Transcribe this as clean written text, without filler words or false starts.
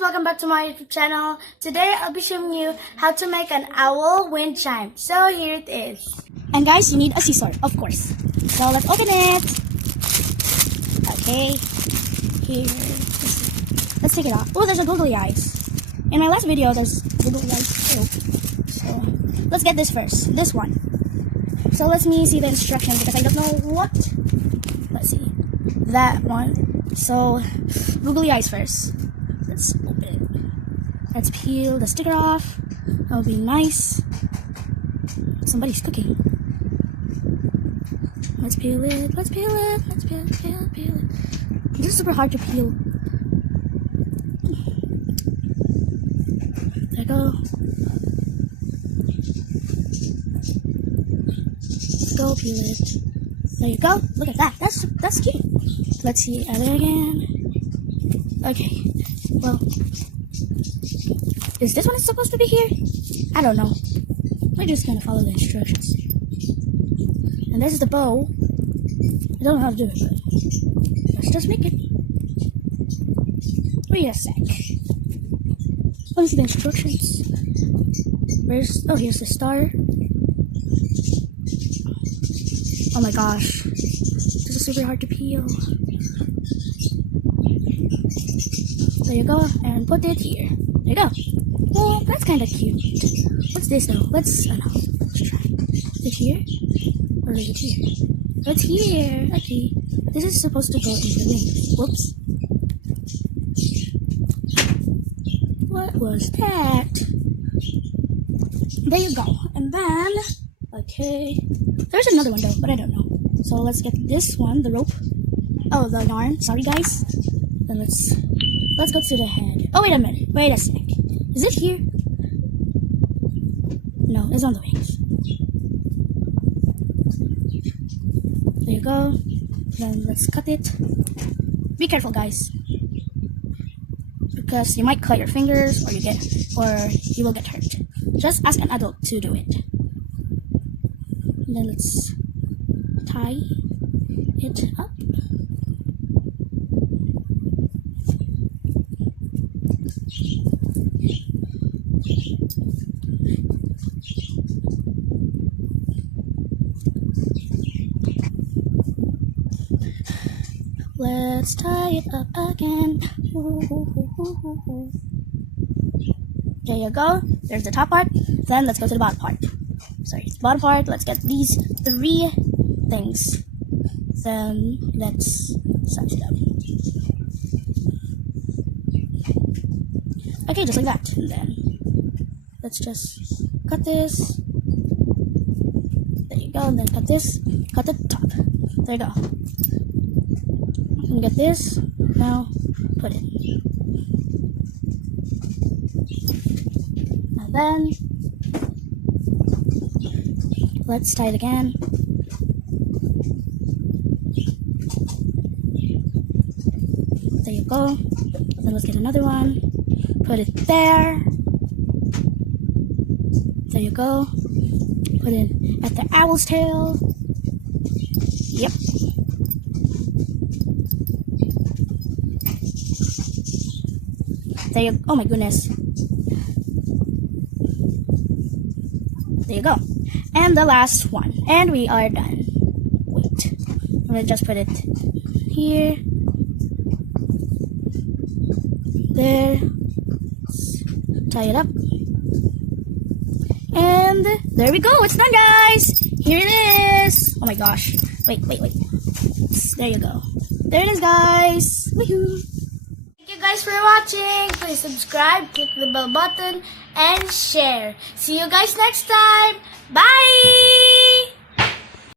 Welcome back to my YouTube channel. Today I'll be showing you how to make an owl wind chime. So here it is. And guys, you need a scissor, of course. So let's open it. Okay. Here. Let's take it off. Oh, there's a googly eyes. In my last video, there's googly eyes too. So let's get this first. This one. So let me see the instructions because I don't know what. Let's see. That one. So googly eyes first. Let's open it. Let's peel the sticker off. That'll be nice. Somebody's cooking. Let's peel it. Let's peel it. Let's peel it. This is super hard to peel. There you go. Let's go peel it. There you go. Look at that. That's cute. Let's see it again. Okay. Well, is this one supposed to be here? I don't know. We're just gonna follow the instructions. And this is the bow. I don't know how to do it, but let's just make it. Wait a sec. Let me see the instructions. Here's the star. Oh my gosh. This is super hard to peel. There you go, and put it here. There you go. Well, that's kind of cute. What's this though? Let's try. Is it here? Or is it here? It's here. Okay. This is supposed to go in the wing. Whoops. What was that? There you go. And then, okay. There's another one though, but I don't know. So let's get this one, the rope. Oh, the yarn. Sorry guys. Then let's go to the head. Oh, wait a minute. Wait a sec. Is it here? No, it's on the wings. There you go. Then let's cut it. Be careful, guys. Because you might cut your fingers or you will get hurt. Just ask an adult to do it. And then let's tie it up. Let's tie it up again. There you go. There's the top part. Then let's go to the bottom part. Sorry, the bottom part. Let's get these 3 things. Then let's size it up. Okay, just like that. And then let's just cut this. There you go. And then cut this. Cut the top. There you go. And get this. Now put it. And then let's tie it again. There you go. Then let's get another one. Put it there. There you go. Put it at the owl's tail. Yep. There you, oh my goodness. There you go. And the last one. And we are done. Wait. I'm gonna just put it here. There. Tie it up. And there we go. It's done, guys. Here it is. Oh my gosh. Wait. There you go. There it is, guys. Woohoo. Thank you guys for watching. Please subscribe, click the bell button, and share. See you guys next time. Bye!